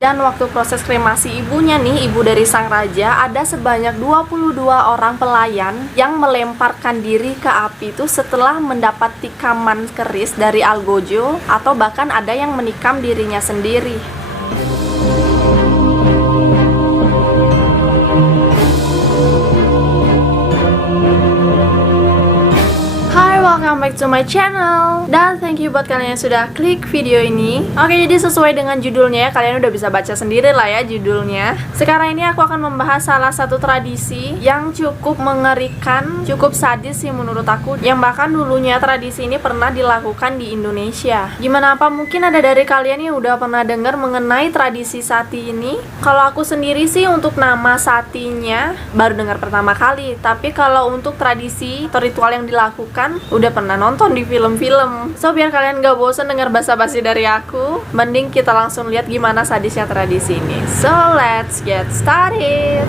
Dan waktu proses kremasi ibunya nih, ibu dari sang raja, ada sebanyak 22 orang pelayan yang melemparkan diri ke api itu setelah mendapat tikaman keris dari algojo, atau bahkan ada yang menikam dirinya sendiri. Welcome back to my channel. Dan thank you buat kalian yang sudah klik video ini. Oke, jadi sesuai dengan judulnya ya, kalian udah bisa baca sendiri lah ya judulnya. Sekarang ini aku akan membahas salah satu tradisi yang cukup mengerikan, cukup sadis sih menurut aku, yang bahkan dulunya tradisi ini pernah dilakukan di Indonesia. Gimana, apa mungkin ada dari kalian yang udah pernah dengar mengenai tradisi sati ini? Kalau aku sendiri sih untuk nama satinya baru dengar pertama kali, tapi kalau untuk tradisi atau ritual yang dilakukan udah pernah nonton di film-film. So biar kalian gak bosan dengar basa-basi dari aku, mending kita langsung lihat gimana sadisnya tradisi ini. So let's get started.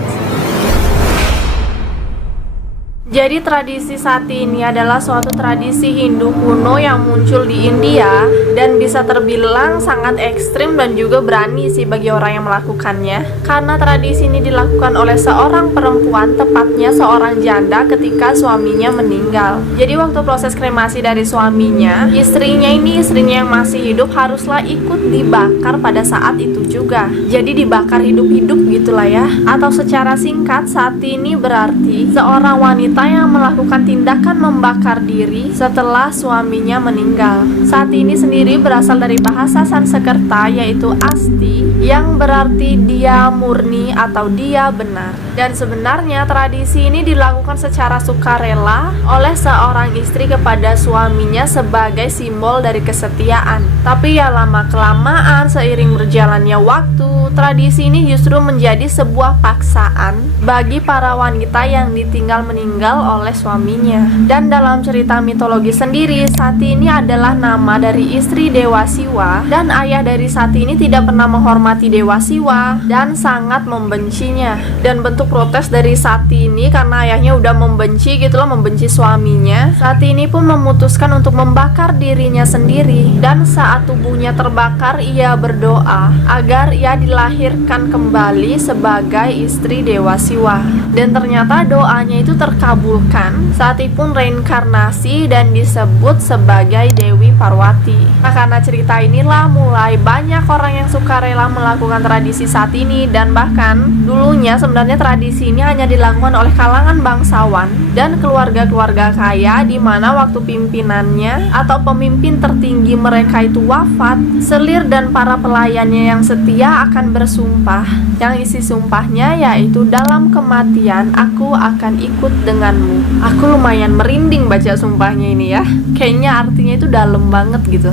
Jadi tradisi sati ini adalah suatu tradisi Hindu kuno yang muncul di India dan bisa terbilang sangat ekstrim dan juga berani sih bagi orang yang melakukannya. Karena tradisi ini dilakukan oleh seorang perempuan, tepatnya seorang janda ketika suaminya meninggal. Jadi waktu proses kremasi dari suaminya, istrinya yang masih hidup haruslah ikut dibakar pada saat itu juga. Jadi dibakar hidup-hidup gitulah ya. Atau secara singkat, sati ini berarti seorang wanita yang melakukan tindakan membakar diri setelah suaminya meninggal. Sati ini sendiri berasal dari bahasa Sanskerta yaitu asti, yang berarti dia murni atau dia benar. Dan sebenarnya tradisi ini dilakukan secara sukarela oleh seorang istri kepada suaminya sebagai simbol dari kesetiaan. Tapi ya lama-kelamaan seiring berjalannya waktu, tradisi ini justru menjadi sebuah paksaan bagi para wanita yang ditinggal meninggal oleh suaminya. Dan dalam cerita mitologi sendiri, Sati ini adalah nama dari istri Dewa Siwa, dan ayah dari Sati ini tidak pernah menghormati Dewa Siwa dan sangat membencinya. Dan bentuk protes dari Sati ini karena ayahnya udah membenci membenci suaminya, Sati ini pun memutuskan untuk membakar dirinya sendiri. Dan saat tubuhnya terbakar, ia berdoa agar ia dilahirkan kembali sebagai istri Dewa Siwa. Dan ternyata doanya itu terkabulkan. Sati pun reinkarnasi dan disebut sebagai Dewi Parwati. Nah, karena cerita inilah mulai banyak orang yang sukarela melakukan tradisi Sati ini. Dan bahkan dulunya sebenarnya tradisi ini hanya dilakukan oleh kalangan bangsawan dan keluarga-keluarga kaya, di mana waktu pimpinannya atau pemimpin tertinggi mereka itu wafat, selir dan para pelayannya yang setia akan bersumpah, yang isi sumpahnya yaitu dalam kematian aku akan ikut denganmu. Aku lumayan merinding baca sumpahnya ini ya. Kayaknya artinya itu dalam banget gitu.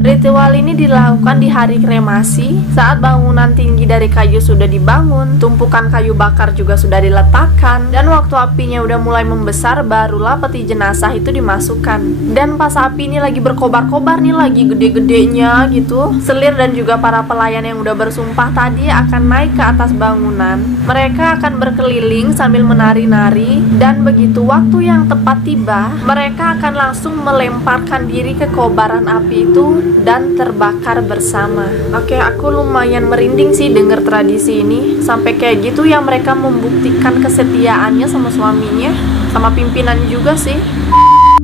Ritual ini dilakukan di hari kremasi saat bangunan tinggi dari kayu sudah dibangun, tumpukan kayu bakar juga sudah diletakkan, dan waktu apinya udah mulai membesar, barulah peti jenazah itu dimasukkan. Dan pas api ini lagi berkobar-kobar nih, lagi gede-gedenya gitu, selir dan juga para pelayan yang udah bersumpah tadi akan naik ke atas bangunan. Mereka akan berkeliling sambil menari-nari, dan begitu waktu yang tepat tiba, mereka akan langsung melemparkan diri ke kobaran api itu dan terbakar bersama. Oke, aku lumayan merinding sih denger tradisi ini. Sampai kayak gitu ya mereka membuktikan kesetiaannya sama suaminya, sama pimpinan juga sih.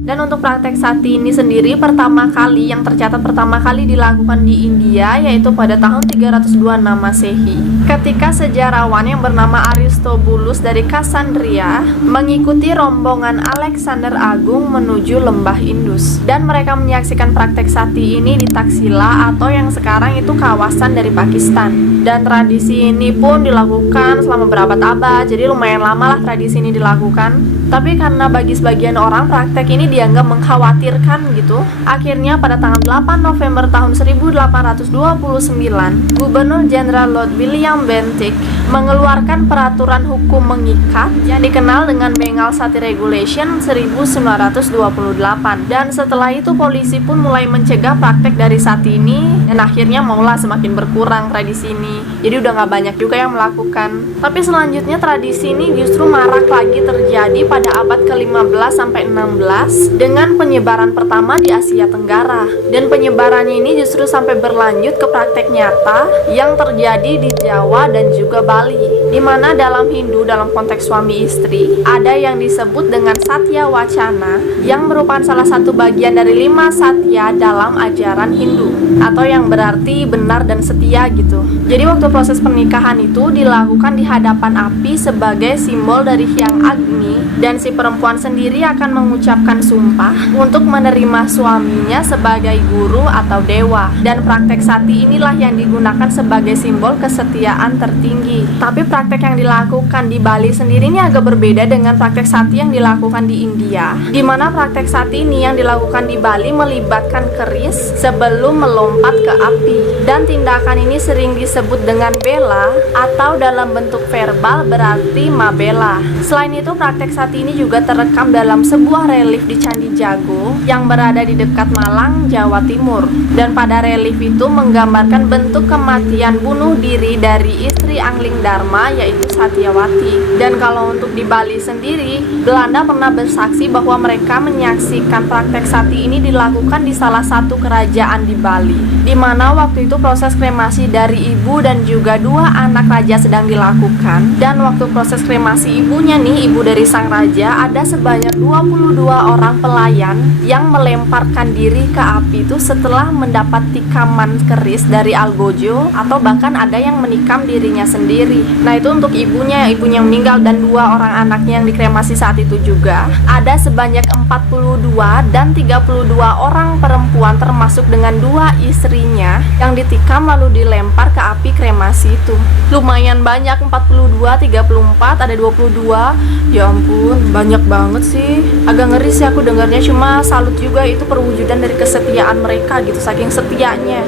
Dan untuk praktek sati ini sendiri yang tercatat pertama kali dilakukan di India yaitu pada tahun 326 Masehi, ketika sejarawan yang bernama Aristobulus dari Kassandria mengikuti rombongan Alexander Agung menuju lembah Indus. Dan mereka menyaksikan praktek sati ini di Taxila atau yang sekarang itu kawasan dari Pakistan. Dan tradisi ini pun dilakukan selama berabad-abad, jadi lumayan lama lah tradisi ini dilakukan. Tapi karena bagi sebagian orang praktek ini dianggap mengkhawatirkan gitu, akhirnya pada tanggal 8 November tahun 1829, Gubernur Jenderal Lord William Bentinck mengeluarkan peraturan hukum mengikat yang dikenal dengan Bengal Sati Regulation 1928. Dan setelah itu polisi pun mulai mencegah praktek dari sati ini, dan akhirnya maulah semakin berkurang tradisi ini. Jadi udah gak banyak juga yang melakukan. Tapi selanjutnya tradisi ini justru marak lagi terjadi pada abad ke-15 sampai 16 dengan penyebaran pertama di Asia Tenggara. Dan penyebarannya ini justru sampai berlanjut ke praktek nyata yang terjadi di Jawa dan juga Bali. Dimana dalam Hindu, dalam konteks suami istri, ada yang disebut dengan Satya Wacana yang merupakan salah satu bagian dari 5 Satya dalam ajaran Hindu, atau yang berarti benar dan setia gitu. Jadi waktu proses pernikahan itu dilakukan di hadapan api sebagai simbol dari Hyang Agni, dan si perempuan sendiri akan mengucapkan sumpah untuk menerima suaminya sebagai guru atau dewa. Dan praktek sati inilah yang digunakan sebagai simbol kesetiaan tertinggi. Tapi praktek yang dilakukan di Bali sendiri ini agak berbeda dengan praktek sati yang dilakukan di India, di mana praktek sati ini yang dilakukan di Bali melibatkan keris sebelum melompat ke api. Dan tindakan ini sering disebut dengan bela, atau dalam bentuk verbal berarti mabela. Selain itu, praktek sati ini juga terekam dalam sebuah relief di Candi Jago yang berada di dekat Malang, Jawa Timur. Dan pada relief itu menggambarkan bentuk kematian bunuh diri dari istri Angling Dharma, yaitu Satyawati. Dan kalau untuk di Bali sendiri, Belanda pernah bersaksi bahwa mereka menyaksikan praktek sati ini dilakukan di salah satu kerajaan di Bali, di mana waktu itu proses kremasi dari ibu dan juga 2 anak raja sedang dilakukan. Dan waktu proses kremasi ibunya nih, ibu dari sang raja, ada sebanyak 22 orang pelayan yang melemparkan diri ke api itu setelah mendapat tikaman keris dari algojo, atau bahkan ada yang menikam dirinya sendiri. Nah itu untuk ibunya yang meninggal, dan 2 orang anaknya yang dikremasi saat itu juga. Ada sebanyak 42 dan 32 orang perempuan termasuk dengan 2 istrinya yang ditikam lalu dilempar ke api kremasi itu. Lumayan banyak, 42, 34, ada 22. Ya ampun, banyak banget sih. Agak ngeri sih aku dengarnya, cuma salut juga, itu perwujudan dari kesetiaan mereka gitu, saking setianya.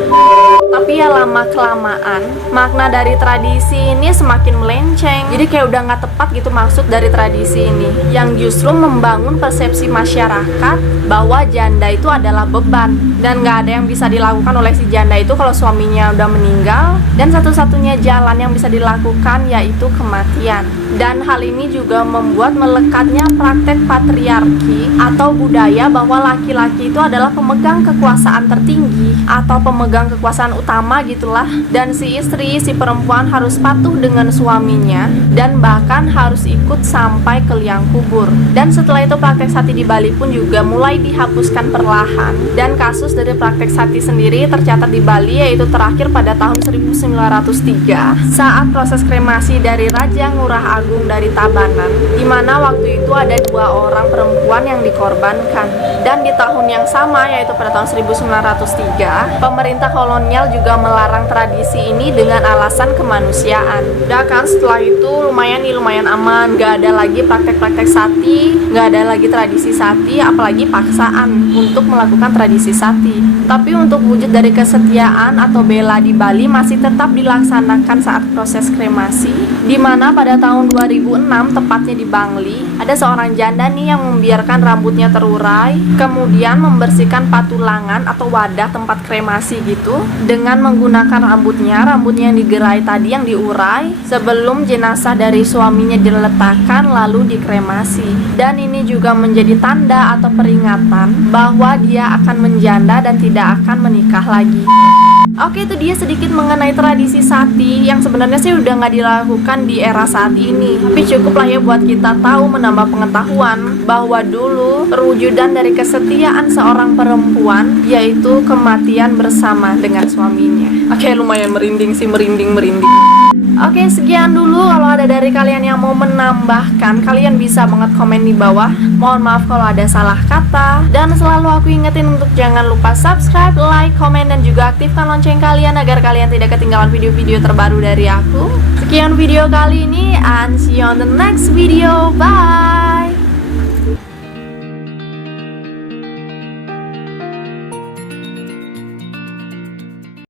Tapi ya lama-kelamaan makna dari tradisi ini semakin melenceng. Jadi kayak udah nggak tepat gitu maksud dari tradisi ini, yang justru membangun persepsi masyarakat bahwa janda itu adalah beban dan nggak ada yang bisa dilakukan oleh si janda itu kalau suaminya udah meninggal, dan satu-satunya jalan yang bisa dilakukan yaitu kematian. Dan hal ini juga membuat melekatnya praktek patriarki atau budaya bahwa laki-laki itu adalah pemegang kekuasaan tertinggi atau pemegang kekuasaan utama gitulah, dan si istri, si perempuan harus patuh dengan suaminya dan bahkan harus ikut sampai ke liang kubur. Dan setelah itu praktek sati di Bali pun juga mulai dihapuskan perlahan, dan kasus dari praktek sati sendiri tercatat di Bali yaitu terakhir pada tahun 1903 saat proses kremasi dari Raja Ngurah Agung dari Tabanan, di mana waktu itu ada 2 orang perempuan yang dikorbankan. Dan di tahun yang sama yaitu pada tahun 1903 pemerintah kolonial juga melarang tradisi ini dengan alasan kemanusiaan. Udah kan setelah itu lumayan aman, gak ada lagi praktek-praktek sati, gak ada lagi tradisi sati, apalagi paksaan untuk melakukan tradisi sati. Tapi untuk wujud dari kesetiaan atau bela di Bali masih tetap dilaksanakan saat proses kremasi, di mana pada tahun 2006 tepatnya di Bangli ada seorang janda nih yang membiarkan rambutnya terurai, kemudian membersihkan patulangan atau wadah tempat kremasi gitu dengan menggunakan rambutnya yang digerai tadi, yang diurai sebelum jenazah dari suaminya diletakkan lalu dikremasi. Dan ini juga menjadi tanda atau peringatan bahwa dia akan menjanda dan tidak akan menikah lagi. Oke, itu dia sedikit mengenai tradisi sati yang sebenarnya sih udah nggak dilakukan di era saat ini. Tapi cukup lah ya buat kita tahu, menambah pengetahuan bahwa dulu perwujudan dari kesetiaan seorang perempuan yaitu kematian bersama dengan suaminya. Oke, lumayan merinding sih, merinding. Oke, sekian dulu. Kalau ada dari kalian yang mau menambahkan, kalian bisa banget komen di bawah. Mohon maaf kalau ada salah kata. Dan selalu aku ingetin untuk jangan lupa subscribe, like, komen, dan juga aktifkan lonceng kalian agar kalian tidak ketinggalan video-video terbaru dari aku. Sekian video kali ini, and see you on the next video. Bye!